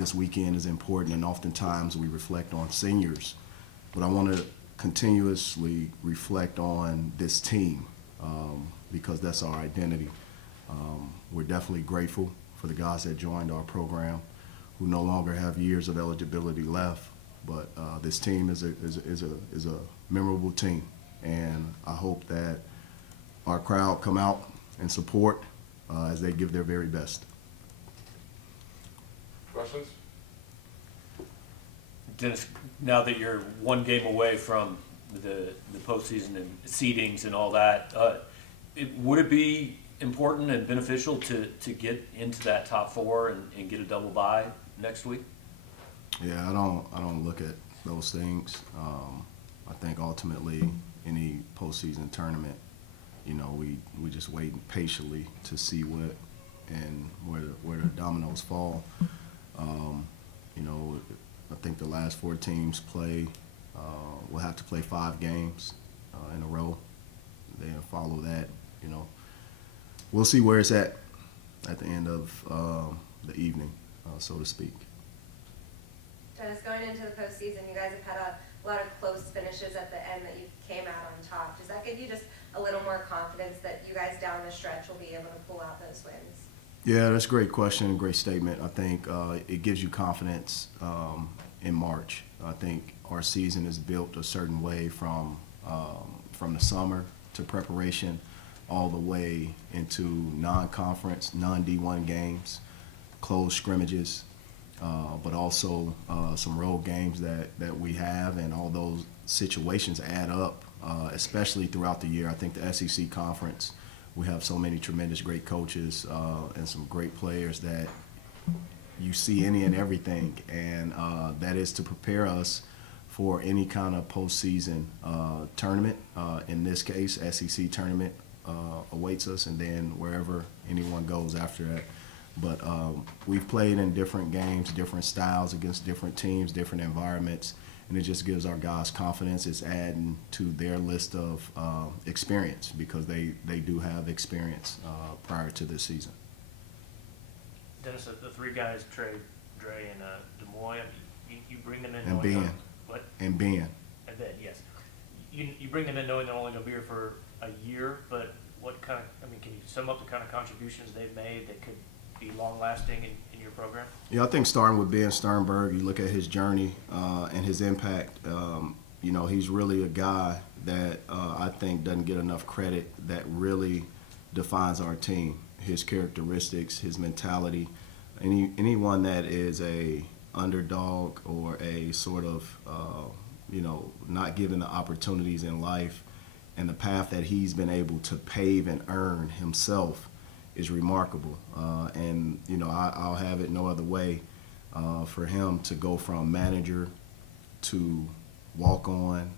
this weekend is important, and oftentimes we reflect on seniors. But I want to continuously reflect on this team because that's our identity. We're definitely grateful for the guys that joined our program who no longer have years of eligibility left. But this team is a memorable team, and I hope that our crowd come out and support as they give their very best. Questions? Dennis, now that you're one game away from the postseason and seedings and all that, would it be important and beneficial to get into that top four and get a double bye next week? Yeah, I don't look at those things. I think ultimately any postseason tournament, you know, we just wait patiently to see what and where the dominoes fall. You know, I think the last 4 teams play. We'll have to play 5 games in a row. Then follow that. You know, we'll see where it's at the end of the evening, so to speak. Dennis, going into the postseason, you guys have had a lot of close finishes at the end that you came out on top. Does that give you just a little more confidence that you guys down the stretch will be able to pull out those wins? Yeah, that's a great question, great statement. I think it gives you confidence in March. I think our season is built a certain way from the summer to preparation all the way into non-conference, non-D1 games, closed scrimmages, but also some road games that we have, and all those situations add up, especially throughout the year. I think the SEC conference, we have so many tremendous great coaches and some great players that you see any and everything, and that is to prepare us for any kind of postseason tournament. In this case, SEC tournament awaits us, and then wherever anyone goes after that. But we've played in different games, different styles against different teams, different environments, and it just gives our guys confidence. It's adding to their list of experience because they do have experience prior to this season. Dennis, the 3 guys, Trey, Dre, and Des Moines, you bring them in And knowing Ben. What? And Ben. And Ben, yes. You bring them in knowing they're only going to be here for a year, but what kind of, I mean, can you sum up the kind of contributions they've made that could be long-lasting in your program? Yeah, I think starting with Ben Sternberg, you look at his journey and his impact. You know, he's really a guy that I think doesn't get enough credit that really defines our team. His characteristics, his mentality. Anyone that is a underdog or a sort of, you know, not given the opportunities in life, and the path that he's been able to pave and earn himself is remarkable. And, you know, I'll have it no other way for him to go from manager to walk on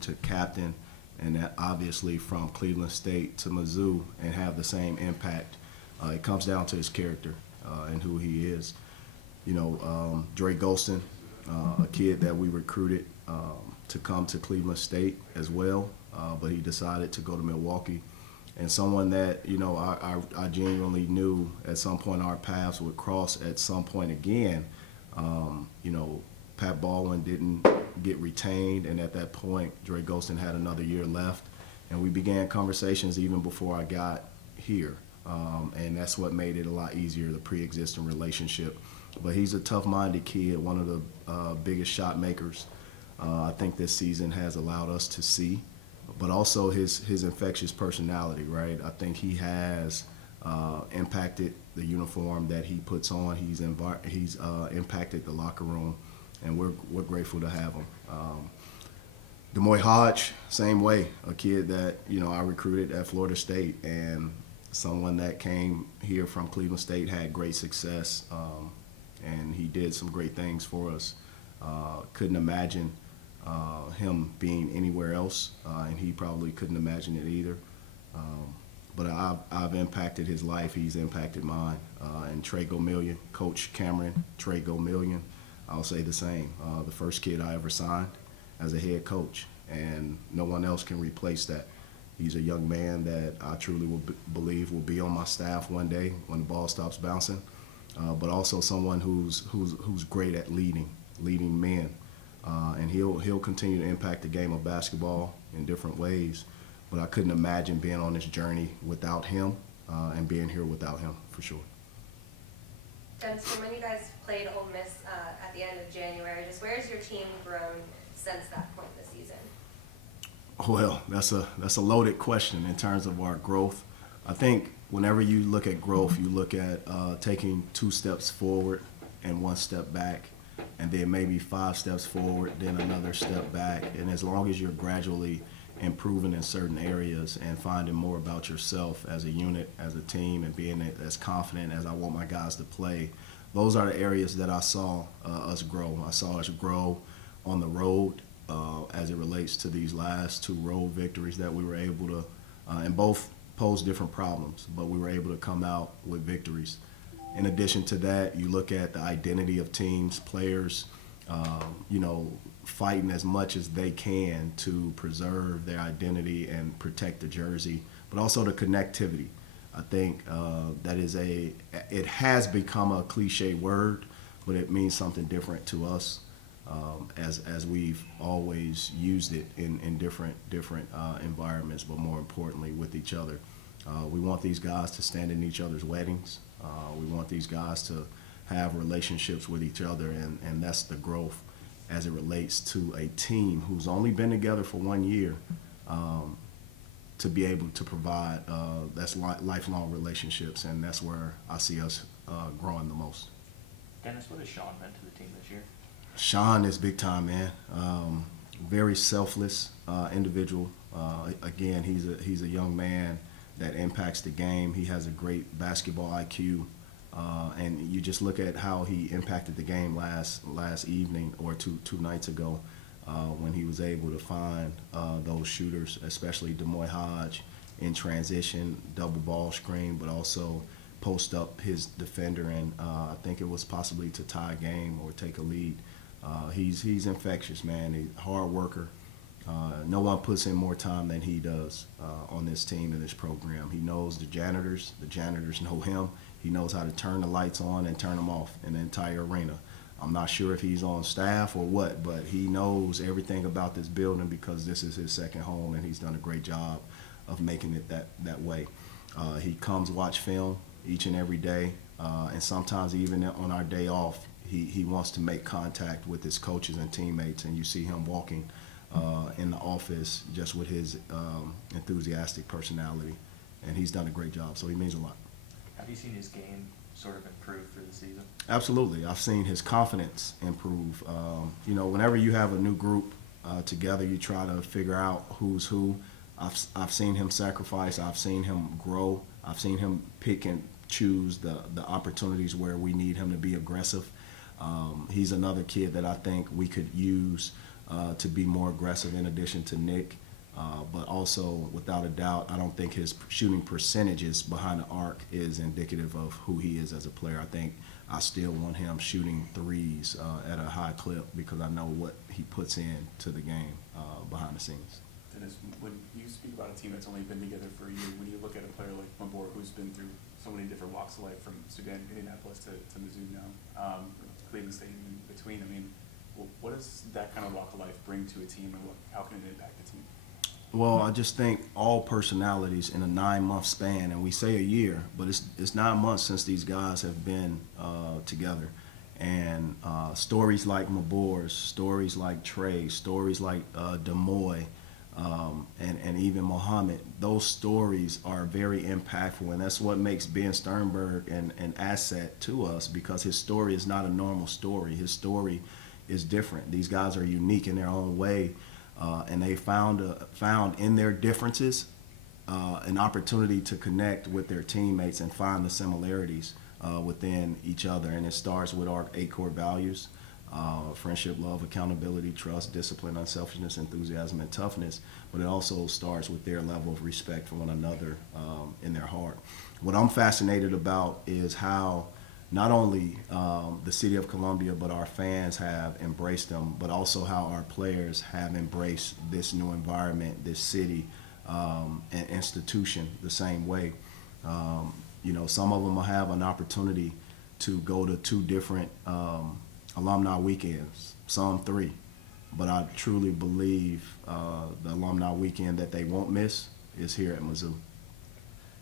to captain, and that obviously from Cleveland State to Mizzou, and have the same impact. It comes down to his character and who he is. You know, Dre Golston, a kid that we recruited to come to Cleveland State as well, but he decided to go to Milwaukee. And someone that, you know, I genuinely knew at some point our paths would cross at some point again. You know, Pat Baldwin didn't get retained, and at that point, Dre Golston had another year left. And we began conversations even before I got here. And that's what made it a lot easier, the pre-existing relationship. But he's a tough-minded kid, one of the biggest shot makers I think this season has allowed us to see. But also his infectious personality, right? I think he has impacted the uniform that he puts on. He's impacted the locker room, and we're grateful to have him. Demoy Hodge, same way, a kid that, you know, I recruited at Florida State, and someone that came here from Cleveland State, had great success, and he did some great things for us. Couldn't imagine him being anywhere else, and he probably couldn't imagine it either. But I've impacted his life. He's impacted mine. And Trey Gomillion, Coach Cameron, Trey Gomillion, I'll say the same. The first kid I ever signed as a head coach, and no one else can replace that. He's a young man that I truly believe will be on my staff one day when the ball stops bouncing. but also someone who's great at leading men, and he'll continue to impact the game of basketball in different ways. But I couldn't imagine being on this journey without him, and being here without him for sure. Dennis, from when you guys played Ole Miss at the end of January, just where has your team grown since that point in the season? Well, that's a loaded question in terms of our growth. I think whenever you look at growth, you look at taking 2 steps forward and 1 step back, and then maybe 5 steps forward, then another step back. And as long as you're gradually improving in certain areas and finding more about yourself as a unit, as a team, and being as confident as I want my guys to play, those are the areas that I saw us grow. I saw us grow on the road as it relates to these last 2 road victories that we were able to, and both posed different problems, but we were able to come out with victories. In addition to that, you look at the identity of teams, players, fighting as much as they can to preserve their identity and protect the jersey, but also the connectivity. I think it has become a cliche word, but it means something different to us, as we've always used it in different environments, but more importantly with each other. We want these guys to stand in each other's weddings. We want these guys to have relationships with each other, and that's the growth as it relates to a team who's only been together for 1 year, to be able to provide that's lifelong relationships, and that's where I see us growing the most. Dennis, what has Sean meant to the team this year? Sean is big time, man. Very selfless individual. Again, he's a young man that impacts the game. He has a great basketball IQ. And you just look at how he impacted the game last evening or two nights ago, when he was able to find those shooters, especially Demoy Hodge in transition, double ball screen, but also post up his defender, and I think it was possibly to tie a game or take a lead. He's infectious, man. He's a hard worker. No one puts in more time than he does on this team and this program. He knows the janitors know him. He knows how to turn the lights on and turn them off in the entire arena. I'm not sure if he's on staff or what, but he knows everything about this building because this is his second home, and he's done a great job of making it that way. He comes watch film each and every day, and sometimes even on our day off, he wants to make contact with his coaches and teammates, and you see him walking in the office just with his enthusiastic personality, and he's done a great job, so he means a lot. Have you seen his game sort of improve through the season? Absolutely. I've seen his confidence improve. Whenever you have a new group together, you try to figure out who's who. I've seen him sacrifice. I've seen him grow. I've seen him pick and choose the opportunities where we need him to be aggressive. He's another kid that I think we could use to be more aggressive in addition to Nick. But also, without a doubt, I don't think his shooting percentages behind the arc is indicative of who he is as a player. I think I still want him shooting threes at a high clip because I know what he puts in to the game behind the scenes. Dennis, when you speak about a team that's only been together for a year, when you look at a player like Mabor, who's been through so many different walks of life, from Sudan, Indianapolis to Mizzou now, Cleveland State in between, I mean, what does that kind of walk of life bring to a team, and how can it impact the team? Well, I just think all personalities in a 9-month span, and we say a year, but it's 9 months since these guys have been together. And stories like Mabor's, stories like Trey, stories like Demoy, and even Mohammed, those stories are very impactful, and that's what makes Ben Sternberg an asset to us, because his story is not a normal story. His story is different. These guys are unique in their own way. And they found in their differences an opportunity to connect with their teammates and find the similarities within each other. And it starts with our 8 core values: friendship, love, accountability, trust, discipline, unselfishness, enthusiasm, and toughness. But it also starts with their level of respect for one another in their heart. What I'm fascinated about is how not only the city of Columbia, but our fans have embraced them, but also how our players have embraced this new environment, this city, and institution the same way. Some of them will have an opportunity to go to 2 different alumni weekends, some 3. But I truly believe the alumni weekend that they won't miss is here at Mizzou.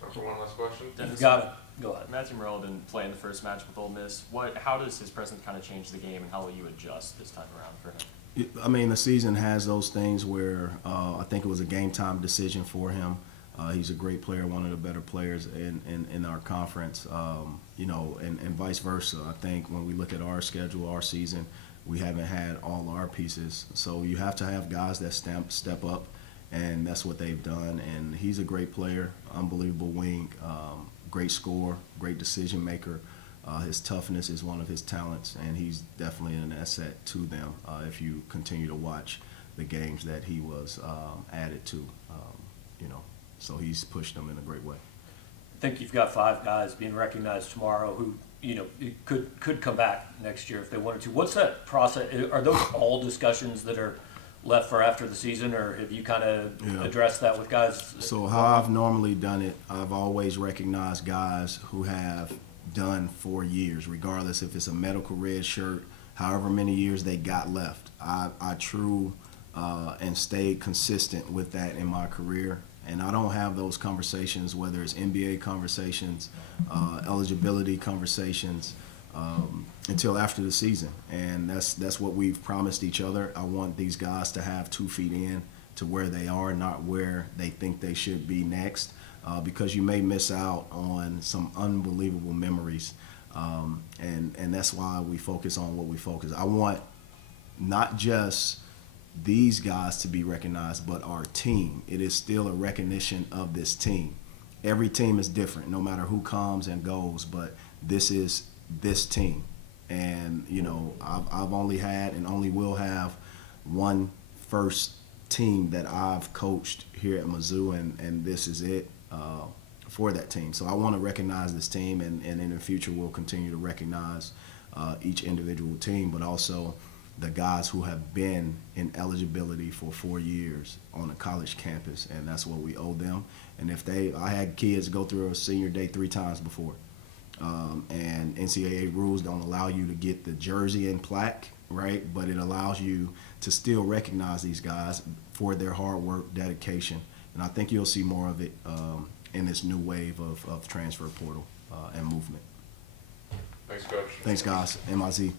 Time for one last question. You've got it. Go ahead. Matthew Morrell didn't play in the first match with Ole Miss. How does his presence kind of change the game, and how will you adjust this time around for him? I mean, the season has those things where I think it was a game time decision for him. He's a great player, one of the better players in our conference, you know, and vice versa. I think when we look at our schedule, our season, we haven't had all our pieces. So you have to have guys that step up, and that's what they've done. And he's a great player, unbelievable wing, great scorer, great decision maker. His toughness is one of his talents, and he's definitely an asset to them if you continue to watch the games that he was added to, you know. So he's pushed them in a great way. I think you've got 5 guys being recognized tomorrow who, you know, could come back next year if they wanted to. What's that process? Are those all discussions that are left for after the season, or have you kind of addressed that with guys? So how I've normally done it, I've always recognized guys who have done 4 years, regardless if it's a medical red shirt, however many years they got left. I true and stayed consistent with that in my career. And I don't have those conversations, whether it's NBA conversations, eligibility conversations, until after the season. And that's what we've promised each other. I want these guys to have 2 feet in to where they are, not where they think they should be next, because you may miss out on some unbelievable memories. And that's why we focus on what we focus. I want not just these guys to be recognized, but our team. It is still a recognition of this team. Every team is different, no matter who comes and goes, but this is this team. And, you know, I've only had and only will have one first team that I've coached here at Mizzou, and this is it for that team. So I want to recognize this team, and in the future we'll continue to recognize each individual team, but also the guys who have been in eligibility for 4 years on a college campus, and that's what we owe them. And I had kids go through a senior day 3 times before, and NCAA rules don't allow you to get the jersey and plaque, right? But it allows you to still recognize these guys for their hard work, dedication, and I think you'll see more of it in this new wave of transfer portal and movement. Thanks, Coach. Thanks, guys. MIZ.